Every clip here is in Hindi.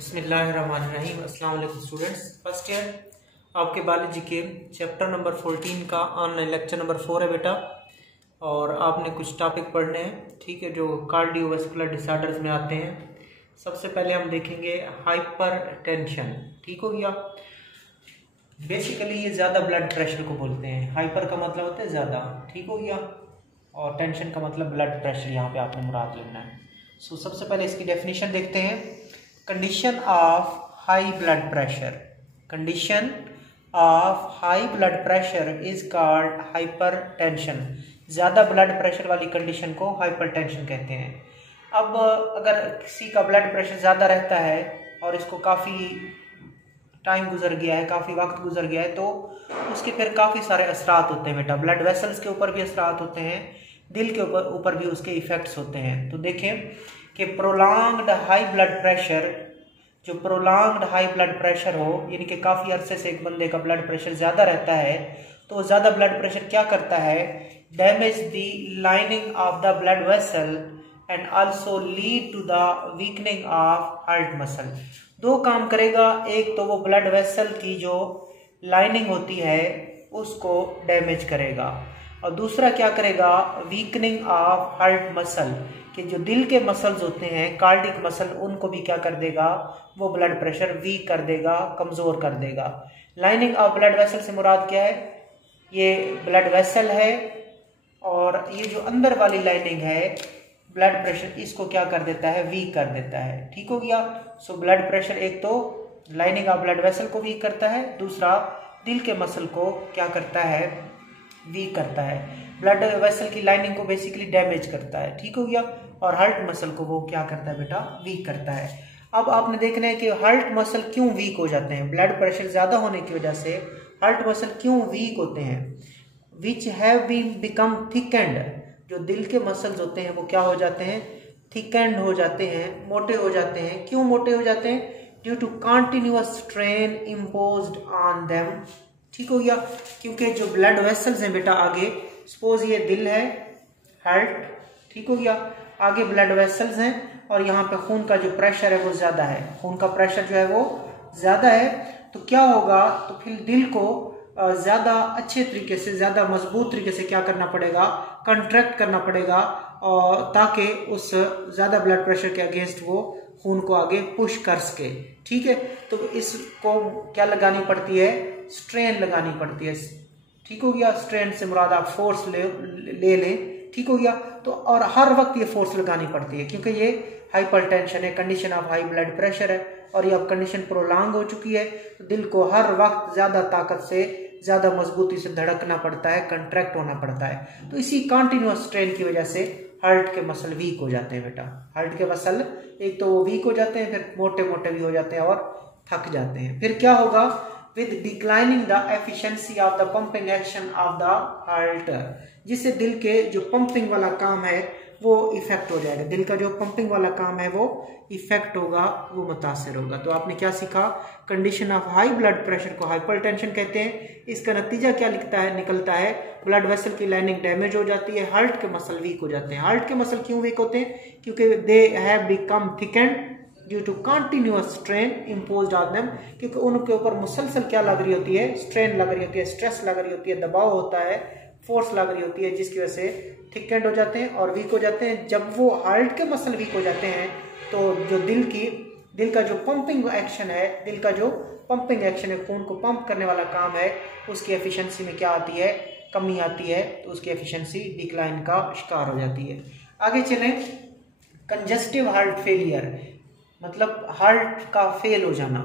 बिस्मिल्लाहिर्रहमानिर्रहीम। अस्सलाम वालेकुम स्टूडेंट्स, फर्स्ट ईयर आपके बायोलॉजी के चैप्टर नंबर 14 का ऑनलाइन लेक्चर नंबर 4 है बेटा। और आपने कुछ टॉपिक पढ़ने हैं, ठीक है, जो कार्डियोवैस्कुलर डिसऑर्डर्स में आते हैं। सबसे पहले हम देखेंगे हाइपर टेंशन, ठीक हो गया। बेसिकली ये ज़्यादा ब्लड प्रेशर को बोलते हैं। हाइपर का मतलब होता है ज़्यादा, ठीक हो गया, और टेंशन का मतलब ब्लड प्रेशर, यहाँ पे आपने मुराद लेना है। सो सबसे पहले इसकी डेफिनेशन देखते हैं। Condition of high blood pressure, condition of high blood pressure is called hyper tension. ज़्यादा ब्लड प्रेशर वाली कंडीशन को हाइपर टेंशन कहते हैं। अब अगर किसी का ब्लड प्रेशर ज़्यादा रहता है और इसको काफ़ी टाइम गुजर गया है, काफ़ी वक्त गुजर गया है, तो उसके फिर काफ़ी सारे असरात होते हैं बेटा। ब्लड वेसल्स के ऊपर भी असरात होते हैं, दिल के ऊपर भी उसके इफ़ेक्ट्स होते हैं। तो देखें कि प्रोलॉन्ग्ड हाई ब्लड प्रेशर, जो प्रोलॉन्ग्ड हाई ब्लड प्रेशर हो, यानी कि काफ़ी अरसे से एक बंदे का ब्लड प्रेशर ज़्यादा रहता है, तो ज़्यादा ब्लड प्रेशर क्या करता है, damage the lining of the blood vessel and also lead to the weakening of heart muscle. दो काम करेगा, एक तो वो ब्लड वेसल की जो लाइनिंग होती है उसको डैमेज करेगा, और दूसरा क्या करेगा, वीकनिंग ऑफ हार्ट मसल, कि जो दिल के मसल्स होते हैं, कार्डिक मसल, उनको भी क्या कर देगा, वो ब्लड प्रेशर वीक कर देगा, कमज़ोर कर देगा। लाइनिंग ऑफ ब्लड वेसल से मुराद क्या है, ये ब्लड वेसल है, और ये जो अंदर वाली लाइनिंग है ब्लड प्रेशर, इसको क्या कर देता है, वीक कर देता है, ठीक हो गया। सो ब्लड प्रेशर एक तो लाइनिंग ऑफ ब्लड वेसल को वीक करता है, दूसरा दिल के मसल को क्या करता है, वीक करता है। ब्लड वेसल की लाइनिंग को बेसिकली डैमेज करता है, ठीक हो गया, और हार्ट मसल को वो क्या करता है बेटा, वीक करता है। अब आपने देखना है कि हार्ट मसल क्यों वीक हो जाते हैं, ब्लड प्रेशर ज़्यादा होने की वजह से हार्ट मसल क्यों वीक होते हैं। Which have been become thickened, जो दिल के मसल्स होते हैं वो क्या हो जाते हैं, थिकेंड हो जाते हैं, मोटे हो जाते हैं। क्यों मोटे हो जाते हैं, due to continuous strain imposed on them, ठीक हो गया। क्योंकि जो ब्लड वेसल्स हैं बेटा, आगे सपोज ये दिल है, हार्ट, ठीक हो गया, आगे ब्लड वेसल्स हैं, और यहाँ पे खून का जो प्रेशर है वो ज़्यादा है, खून का प्रेशर जो है वो ज़्यादा है। तो क्या होगा, तो फिर दिल को ज़्यादा अच्छे तरीके से, ज़्यादा मजबूत तरीके से क्या करना पड़ेगा, कंट्रैक्ट करना पड़ेगा, और ताकि उस ज़्यादा ब्लड प्रेशर के अगेंस्ट वो खून को आगे पुश कर सके, ठीक है। तो इसको क्या लगानी पड़ती है, स्ट्रेन लगानी पड़ती है, ठीक हो गया। स्ट्रेन से मुराद आप फोर्स ले लें, ठीक हो गया। तो और हर वक्त ये फोर्स लगानी पड़ती है, क्योंकि ये हाइपरटेंशन है, condition of high blood pressure है, और ये अब कंडीशन प्रोलॉन्ग हो चुकी है, तो दिल को हर वक्त ज़्यादा ताकत से, ज़्यादा मजबूती से धड़कना पड़ता है, कंट्रैक्ट होना पड़ता है। तो इसी कंटिन्यूअस स्ट्रेन की वजह से हार्ट के मसल वीक हो जाते हैं बेटा। हार्ट के मसल एक तो वो वीक हो जाते हैं, फिर मोटे मोटे भी हो जाते हैं और थक जाते हैं। फिर क्या होगा, with declining the efficiency of the pumping action of the heart, जिससे दिल के जो पंपिंग वाला काम है वो इफेक्ट हो जाएगा, दिल का जो पंपिंग वाला काम है वो इफेक्ट होगा, वो मुतासर होगा। तो आपने क्या सीखा, condition of high blood pressure को हाइपरटेंशन कहते हैं। इसका नतीजा क्या निकलता है, ब्लड वेसल की लाइनिंग डैमेज हो जाती है, हार्ट के मसल वीक हो जाते हैं। हार्ट के मसल क्यों वीक होते हैं, क्योंकि they have become thickened due to continuous strain imposed on them, क्योंकि उनके ऊपर मुसलसल क्या लग रही होती है, स्ट्रेन लग रही होती है, स्ट्रेस लग रही होती है, दबाव होता है, फोर्स लग रही होती है, जिसकी वजह से थिकेंड हो जाते हैं और वीक हो जाते हैं। जब वो हार्ट के मसल वीक हो जाते हैं, तो जो दिल का जो पंपिंग एक्शन है, दिल का जो पंपिंग एक्शन है, खून को पंप करने वाला काम है, उसकी एफिशिएंसी में क्या आती है, कमी आती है, तो उसकी एफिशिएंसी डिक्लाइन का शिकार हो जाती है। आगे चलें, कंजस्टिव हार्ट फेलियर, मतलब हार्ट का फेल हो जाना,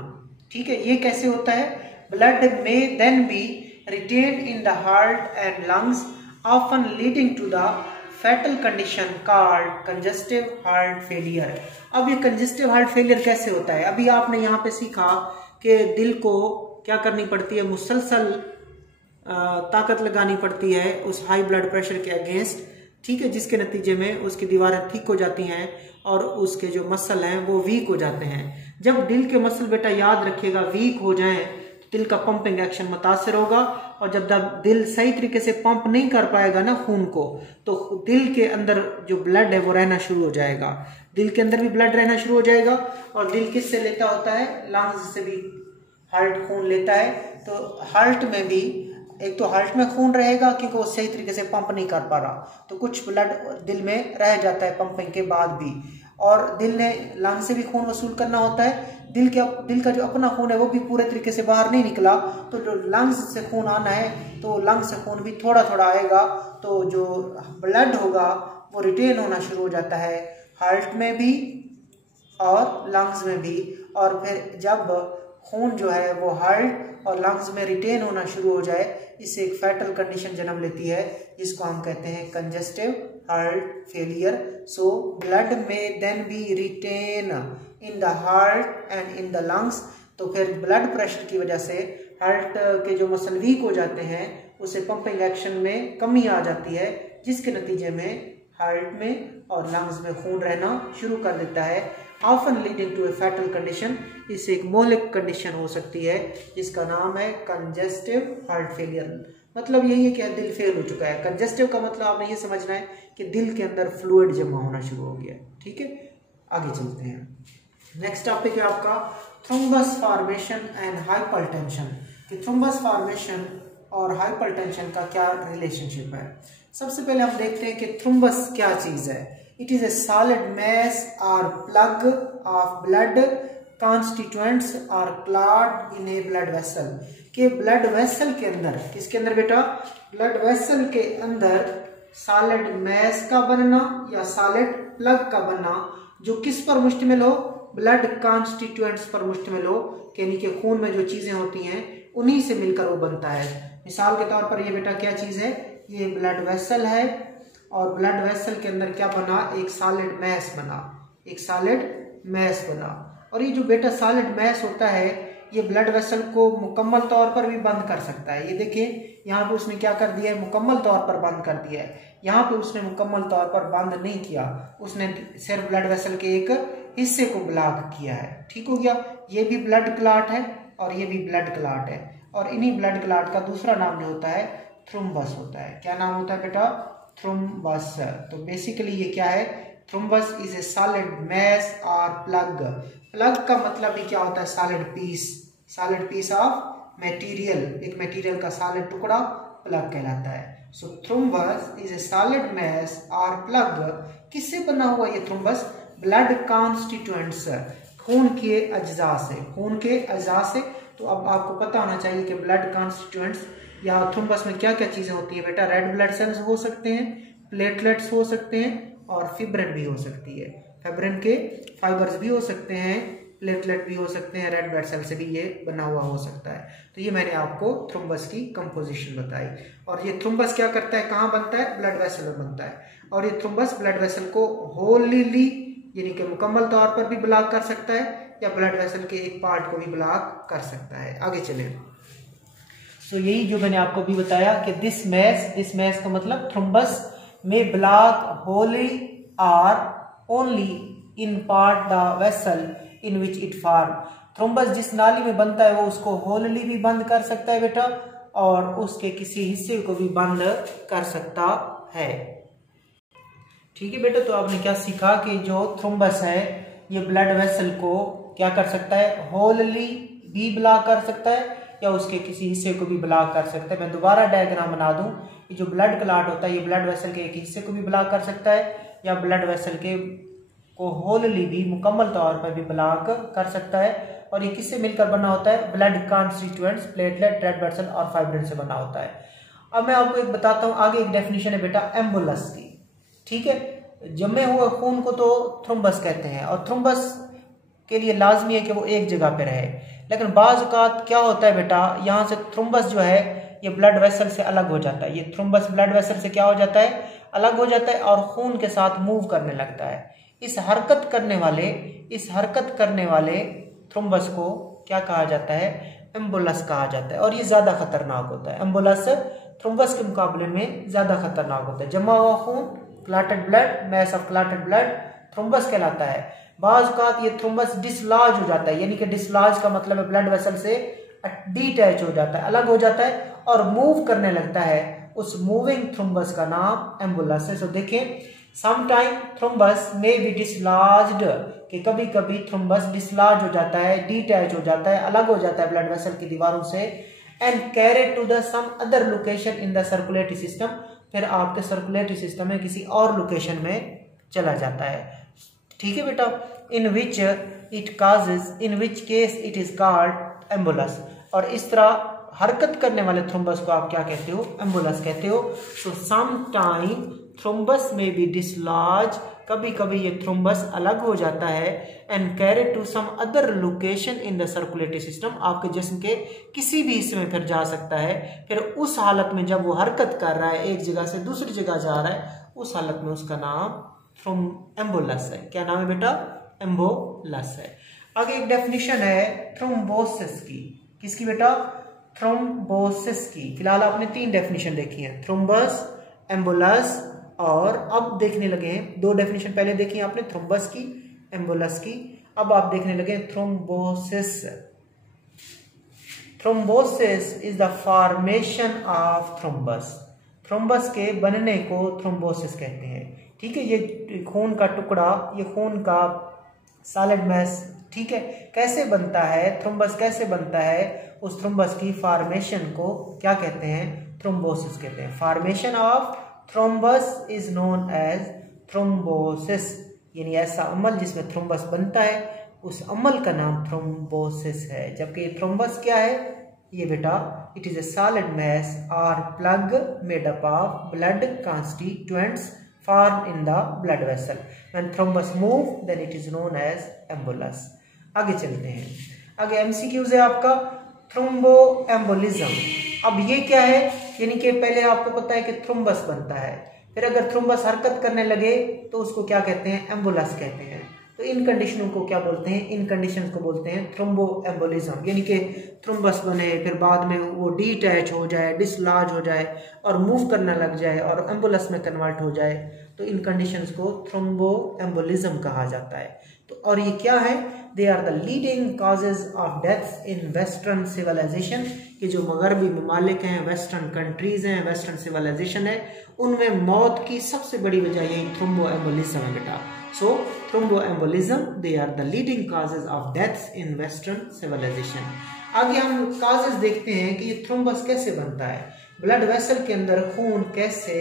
ठीक है। ये कैसे होता है, ब्लड में then be retained in the heart and lungs, often leading to the fatal condition called congestive heart failure. अब ये कंजस्टिव हार्ट फेलियर कैसे होता है, अभी आपने यहाँ पे सीखा कि दिल को क्या करनी पड़ती है, मुसलसल ताकत लगानी पड़ती है उस हाई ब्लड प्रेशर के अगेंस्ट, ठीक है, जिसके नतीजे में उसकी दीवारें ठीक हो जाती हैं और उसके जो मसल हैं वो वीक हो जाते हैं। जब दिल के मसल बेटा, याद रखिएगा, वीक हो जाएं, तो दिल का पंपिंग एक्शन मुतासर होगा, और जब दिल सही तरीके से पंप नहीं कर पाएगा ना खून को, तो दिल के अंदर जो ब्लड है वो रहना शुरू हो जाएगा, दिल के अंदर भी ब्लड रहना शुरू हो जाएगा। और दिल किससे लेता होता है? लंग्स से भी हार्ट खून लेता है। तो हार्ट में भी एक तो हार्ट में खून रहेगा क्योंकि वो सही तरीके से पंप नहीं कर पा रहा, तो कुछ ब्लड दिल में रह जाता है पंपिंग के बाद भी, और दिल ने लंग से भी खून वसूल करना होता है। दिल का जो अपना खून है वो भी पूरे तरीके से बाहर नहीं निकला, तो जो लंग्स से खून आना है तो लंग्स से खून भी थोड़ा थोड़ा आएगा, तो जो ब्लड होगा वो रिटेन होना शुरू हो जाता है हार्ट में भी और लंग्स में भी। और फिर जब खून जो है वो हार्ट और लंग्स में रिटेन होना शुरू हो जाए, इससे एक फैटल कंडीशन जन्म लेती है जिसको हम कहते हैं congestive heart failure. So blood में then be retain in the heart and in the lungs. तो फिर ब्लड प्रेशर की वजह से हार्ट के जो मसल वीक हो जाते हैं, उससे पंपिंग एक्शन में कमी आ जाती है, जिसके नतीजे में हार्ट में और लंग्स में खून रहना शुरू कर देता है, often leading to a fatal condition. इससे एक मोहलिक कंडीशन हो सकती है जिसका नाम है कंजेस्टिव हार्ट फेलियर। मतलब यही है कि दिल फेल हो चुका है। कंजेस्टिव का मतलब आपने ये समझना है कि दिल के अंदर फ्लूइड जमा होना शुरू हो गया। ठीक है, आगे चलते हैं। नेक्स्ट टॉपिक है आपका थ्रोम्बस फॉर्मेशन एंड हाइपरटेंशन, कि थ्रोम्बस फॉर्मेशन और हाइपरटेंशन का क्या रिलेशनशिप है। सबसे पहले हम देखते हैं कि थ्रोम्बस क्या चीज है। It is a solid mass or plug of blood constituents or clot in a blood vessel, के ब्लड वेसल के अंदर, किसके अंदर बेटा? ब्लड वेसल के अंदर सॉलिड मैस का बनना या सॉलिड प्लग का बनना, जो किस पर मुश्तमिल हो? ब्लड कॉन्स्टिट्यूएंट्स पर मुश्तमिल हो, यानी कि खून में जो चीजें होती हैं उन्हीं से मिलकर वो बनता है। मिसाल के तौर पर ये बेटा क्या चीज है? ये ब्लड वेसल है, और ब्लड वेसल के अंदर क्या बना? एक सॉलिड मैस बना, एक सॉलिड मैस बना। और ये जो बेटा सॉलिड मैस होता है, ये ब्लड वेसल को मुकम्मल तौर पर भी बंद कर सकता है। ये देखिए यहाँ पे उसने क्या कर दिया है? मुकम्मल तौर पर बंद कर दिया है। यहाँ पे उसने मुकम्मल तौर पर बंद नहीं किया, उसने सिर्फ ब्लड वेसल के एक हिस्से को ब्लॉक किया है। ठीक हो गया, ये भी ब्लड क्लॉट है और ये भी ब्लड क्लॉट है, और इन्हीं ब्लड क्लॉट का दूसरा नाम जो होता है थ्रोम्बस होता है। क्या नाम होता है बेटा? थ्रोम्बस। तो बेसिकली ये क्या है? Thrombus is a solid mass or plug. Plug का मतलब ही क्या होता है? Solid piece, solid piece of material, एक मटेरियल का सॉलिड टुकड़ा प्लग कहलाता है। So thrombus is a solid mass or plug. किससे बना हुआ ये थ्रोम्बस? ब्लड कॉन्स्टिट्यूएंट्स, खून के अज्जा से, खून के अज्जा से। तो अब आपको पता होना चाहिए कि ब्लड कॉन्स्टिट्यूएंट्स या थ्रोम्बस में क्या क्या चीजें होती है बेटा? रेड ब्लड सेल्स हो सकते हैं, प्लेटलेट्स हो सकते हैं, और फिब्रिन भी हो सकती है। फिब्रिन के फाइबर्स भी हो सकते हैं, प्लेटलेट भी हो सकते हैं, रेड ब्लड सेल से भी ये बना हुआ हो सकता है। तो ये मैंने आपको थ्रोम्बस की कंपोजिशन बताई। और ये थ्रोम्बस क्या करता है? कहाँ बनता है? ब्लड वेसल में बनता है। और ये थ्रोम्बस ब्लड वेसल को होलीली यानी कि मुकम्मल तौर पर भी ब्लॉक कर सकता है, या ब्लड वेसल के एक पार्ट को भी ब्लॉक कर सकता है। आगे चलें। तो यही जो मैंने आपको भी बताया कि दिस मैस का मतलब थ्रोम्बस में ब्लॉक होली और only in part the vessel in which it form. Thrombus जिस नाली में बनता है वो उसको होलली भी बंद कर सकता है बेटा, और उसके किसी हिस्से को भी बंद कर सकता है। ठीक है बेटा, तो आपने क्या सीखा कि जो थ्रोम्बस है ये ब्लड वेसल को क्या कर सकता है? होलली भी ब्लॉक कर सकता है या उसके किसी हिस्से को भी ब्लॉक कर सकता है। मैं दोबारा डायग्राम बना दूं, ये जो ब्लड क्लॉट होता है ये ब्लड वेसल के एक हिस्से को भी ब्लॉक कर सकता है, या ब्लड वेसल के को होलली भी मुकम्मल तौर पर भी ब्लॉक कर सकता है। और ये किससे मिलकर बना होता है? Blood constituents, platelet, red blood cell और फाइब्रिन से बना होता है। अब मैं आपको एक बताता हूँ, आगे एक डेफिनेशन है बेटा एम्बुलस की। ठीक है, जमे हुए खून को तो थ्रोम्बस कहते हैं, और थ्रोम्बस के लिए लाजमी है कि वो एक जगह पे रहे। लेकिन बाज़ औक़ात क्या होता है बेटा, यहाँ से थ्रोम्बस जो है ये ब्लड वेसल से अलग हो जाता है। ये थ्रोम्बस ब्लड वेसल से क्या हो जाता है? अलग हो जाता है, और खून के साथ मूव करने लगता है। इस हरकत करने वाले थ्रोम्बस को क्या कहा जाता है? एम्बुलस कहा जाता है। और ये ज्यादा खतरनाक होता है। एम्बुलस थ्रोम्बस के मुकाबले में ज्यादा खतरनाक होता है। जमा हुआ खून, clotted blood, mass of clotted blood thrombus कहलाता है। बाज़ औक़ात ये थ्रोम्बस डिसलॉज हो जाता है, यानी कि डिसलॉज का मतलब है ब्लड वेसल से डिटैच हो जाता है, अलग हो जाता है और मूव करने लगता है, उस मूविंग थ्रोम्बस का नाम एम्बुलस है। सो देखिए, समटाइम थ्रोम्बस में बी डिसलॉज्ड, कि कभी कभी थ्रोम्बस डिसलॉज हो जाता है, डिटैच हो जाता है, अलग हो जाता है ब्लड वेसल की दीवारों से, and carried to the some other location in the circulatory system, फिर आपके सर्कुलेटरी सिस्टम में किसी और लोकेशन में चला जाता है। ठीक है बेटा, in which case it is called embolus, और इस तरह हरकत करने वाले थ्रोम्बस को आप क्या कहते हो, एम्बुलस कहते हो। So some time thrombus may be dislodge, कभी कभी ये थ्रोम्बस अलग हो जाता है, and carried to some other location in the circulatory system, आपके जिस्म के किसी भी हिस्से में फिर जा सकता है। फिर उस हालत में जब वो हरकत कर रहा है, एक जगह से दूसरी जगह जा रहा है, उस हालत में उसका नाम एम्बुलस है। क्या नाम है बेटा, एम्बुलस है। आगे एक डेफिनेशन है थ्रोम्बोसिस की, किसकी बेटा, थ्रोम्बोसिस की। फिलहाल आपने 3 डेफिनेशन देखी है, थ्रोम्बस, एम्बुलस, और अब देखने लगे हैं 2 डेफिनेशन पहले देखी आपने, थ्रोम्बस की, एम्बुलस की, अब आप देखने लगे thrombosis. Thrombosis is the formation of thrombus, thrombus के बनने को थ्रोम्बोसिस कहते हैं। ठीक है, ये खून का टुकड़ा, ये खून का सॉलिड मैस, ठीक है, कैसे बनता है, थ्रोम्बस कैसे बनता है, उस थ्रोम्बस की फॉर्मेशन को क्या कहते हैं, थ्रोम्बोसिस कहते हैं। Formation of thrombus is known as thrombosis, यानी ऐसा अमल जिसमें थ्रोम्बस बनता है, उस अमल का नाम थ्रोम्बोसिस है। जबकि थ्रोम्बस क्या है, ये बेटा, it is a solid mass or plug made up of blood constituents formed in the blood vessel. When thrombus move, then it is known as embolus. आगे चलते हैं, आगे MCQs है आपका थ्रोम्बोएम्बोलिज्म। अब ये क्या है, यानी कि पहले आपको पता है कि थ्रोम्बस बनता है, फिर अगर थ्रोम्बस हरकत करने लगे तो उसको क्या कहते हैं, एम्बुलस कहते हैं। तो इन कंडीशनों को क्या बोलते हैं, इन कंडीशंस को बोलते हैं थ्रोम्बोएम्बोलिज्म, यानी कि थ्रोम्बस बने फिर बाद में वो डिटैच हो जाए, डिसलॉज हो जाए और मूव करने लग जाए और एम्बुलस में कन्वर्ट हो जाए, तो इन कंडीशंस को थ्रोम्बोएम्बोलिज्म कहा जाता है। तो और ये क्या है, they are the leading causes of deaths in western civilisation, कि जो मगरबी ममालिक हैं, वेस्टर्न कंट्रीज हैं, वेस्टर्न सिविलाइजेशन है, उनमें मौत की सबसे बड़ी वजह यही थ्रोम्बोएम्बोलिज्म है बेटा। So thromboembolism, they are the leading causes of deaths in western civilization. आगे हम कॉजेज देखते हैं कि ये थ्रोम्बस कैसे बनता है, ब्लड वेसल के अंदर खून कैसे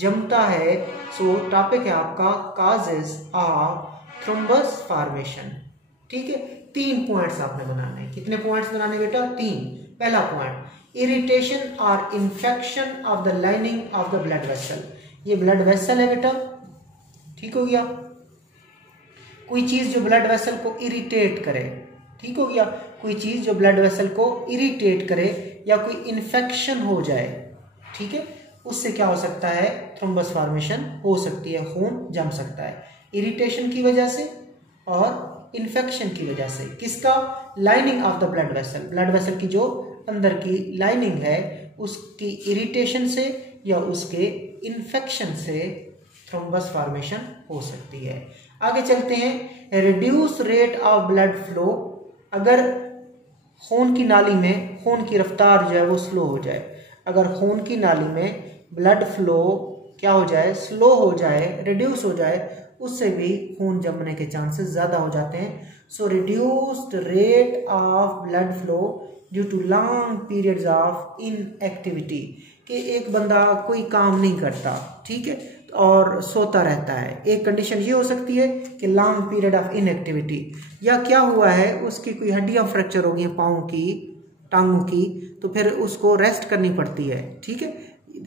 जमता है। सो टॉपिक है आपका कॉजेज ऑफ थ्रोम्बस फॉर्मेशन। ठीक है, 3 पॉइंट्स आपने बनाने हैं। कितने पॉइंट्स बनाने बेटा, 3। पहला पॉइंट, इरिटेशन और infection of the lining of the blood vessel. ये ब्लड वेसल है बेटा, ठीक हो गया, कोई चीज जो ब्लड वेसल को इरिटेट करे, ठीक हो गया, कोई चीज जो ब्लड वेसल को इरिटेट करे या कोई इन्फेक्शन हो जाए, ठीक है, उससे क्या हो सकता है, थ्रोम्बस फॉर्मेशन हो सकती है, खून जम सकता है इरिटेशन की वजह से और इन्फेक्शन की वजह से। किसका, lining of the blood vessel, blood vessel की जो अंदर की लाइनिंग है उसकी इरिटेशन से या उसके इन्फेक्शन से थ्रोम्बस फॉर्मेशन हो सकती है। आगे चलते हैं, reduce rate of blood flow, अगर खून की नाली में खून की रफ्तार जो है वो स्लो हो जाए, अगर खून की नाली में ब्लड फ्लो क्या हो जाए, स्लो हो जाए, रिड्यूस हो जाए, उससे भी खून जमने के चांसेस ज़्यादा हो जाते हैं। So reduced rate of blood flow due to long periods of inactivity, कि एक बंदा कोई काम नहीं करता, ठीक है, और सोता रहता है, एक कंडीशन ये हो सकती है कि लॉन्ग पीरियड ऑफ इनएक्टिविटी, या क्या हुआ है उसकी कोई हड्डियां फ्रैक्चर हो गई हैं पाँव की, टांगों की, तो फिर उसको रेस्ट करनी पड़ती है, ठीक है,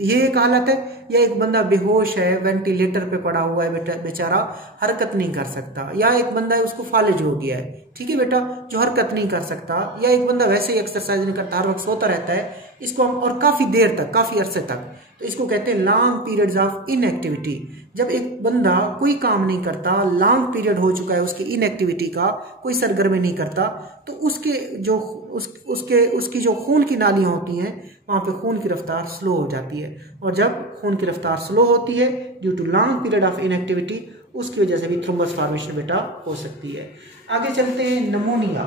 ये एक हालत है। या एक बंदा बेहोश है, वेंटिलेटर पे पड़ा हुआ है बेचारा, हरकत नहीं कर सकता, या एक बंदा है उसको फालिज हो गया है, ठीक है बेटा, जो हरकत नहीं कर सकता, या एक बंदा वैसे ही एक्सरसाइज नहीं करता, हर वक्त सोता रहता है, इसको हम और काफी देर तक, काफी अरसे तक, तो इसको कहते हैं लॉन्ग पीरियड्स ऑफ इनएक्टिविटी। जब एक बंदा कोई काम नहीं करता, लॉन्ग पीरियड हो चुका है उसकी इनएक्टिविटी का, कोई सरगर्मी नहीं करता, तो उसके जो उसकी जो खून की नालियां होती हैं वहां पे खून की रफ्तार स्लो हो जाती है, और जब खून की रफ्तार स्लो होती है due to long period of inactivity, उसकी वजह से भी थ्रोम्बस फॉर्मेशन बेटा हो सकती है। आगे चलते हैं, नमोनिया,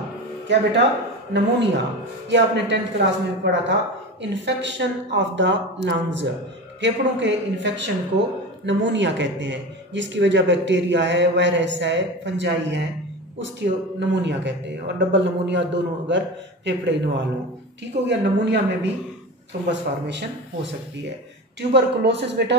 क्या बेटा, नमोनिया, ये आपने 10th क्लास में पढ़ा था। इन्फेक्शन ऑफ द लंग्स, फेफड़ों के इन्फेक्शन को नमोनिया कहते हैं, जिसकी वजह बैक्टीरिया है, वायरस है, फंजाई है, उसकी नमोनिया कहते हैं। और डबल नमोनिया दोनों अगर फेफड़े इन्वॉल्व हो, ठीक हो गया। नमोनिया में भी थ्रोम्बस फॉर्मेशन हो सकती है। ट्यूबरकुलोसिस बेटा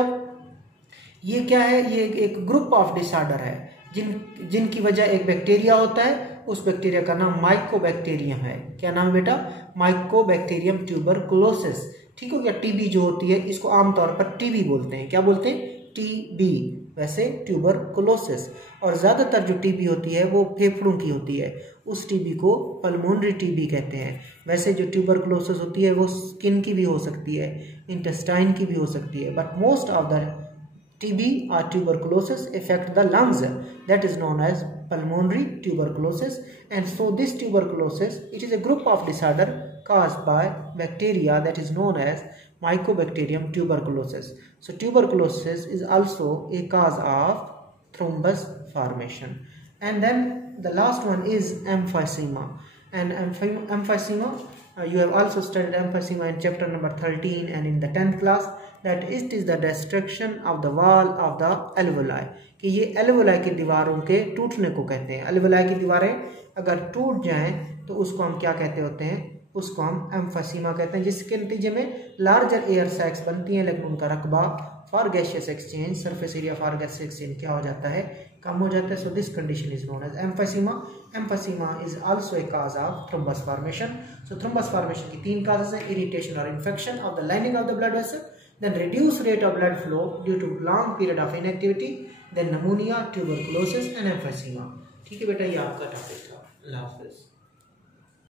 ये क्या है, ये एक ग्रुप ऑफ डिसऑर्डर है जिनकी वजह एक बैक्टीरिया होता है, उस बैक्टीरिया का नाम माइकोबैक्टीरियम है। क्या नाम है बेटा? माइकोबैक्टीरियम ट्यूबरकुलोसिस, ठीक हो गया। टीबी जो होती है इसको आमतौर पर टीबी बोलते हैं, क्या बोलते हैं? टीबी, वैसे ट्यूबरकुलोसिस। और ज़्यादातर जो टीबी होती है वो फेफड़ों की होती है, उस टीबी को पल्मोनरी टीबी कहते हैं। वैसे जो ट्यूबरकुलोसिस होती है वो स्किन की भी हो सकती है, इंटेस्टाइन की भी हो सकती है, but most of the TB or tuberculosis affect the lungs, that is known as pulmonary tuberculosis. And so this tuberculosis, it is a group of disorder caused by bacteria that is known as Mycobacterium tuberculosis. So tuberculosis is also a cause of thrombus formation. And then the last one is emphysema. And emphysema, you have also studied emphysema in chapter number 13 and in the 10th class, that it is the destruction of the wall of the alveoli, कि ये alveoli की दीवारों के टूटने को कहते हैं। alveoli की दीवारें अगर टूट जाएं तो उसको हम क्या कहते होते हैं? उसको हम emphysema कहते हैं, जिसके नतीजे में लार्जर एयर सैक्स बनती हैं, लेकिन उनका रकबा for gaseous exchange, surface area for gaseous exchange क्या हो जाता है? कम हो जाता है। So this condition is known as emphysema. Emphysema is also a cause of thrombus formation. So thrombus formation की 3 causes हैं: irritation or infection of the lining of the blood vessel, then reduced rate of blood flow due to long period of inactivity, then pneumonia, tuberculosis and emphysema. ठीक है बेटा, ये आपका टॉपिक था। अल्लाह हाफिज़।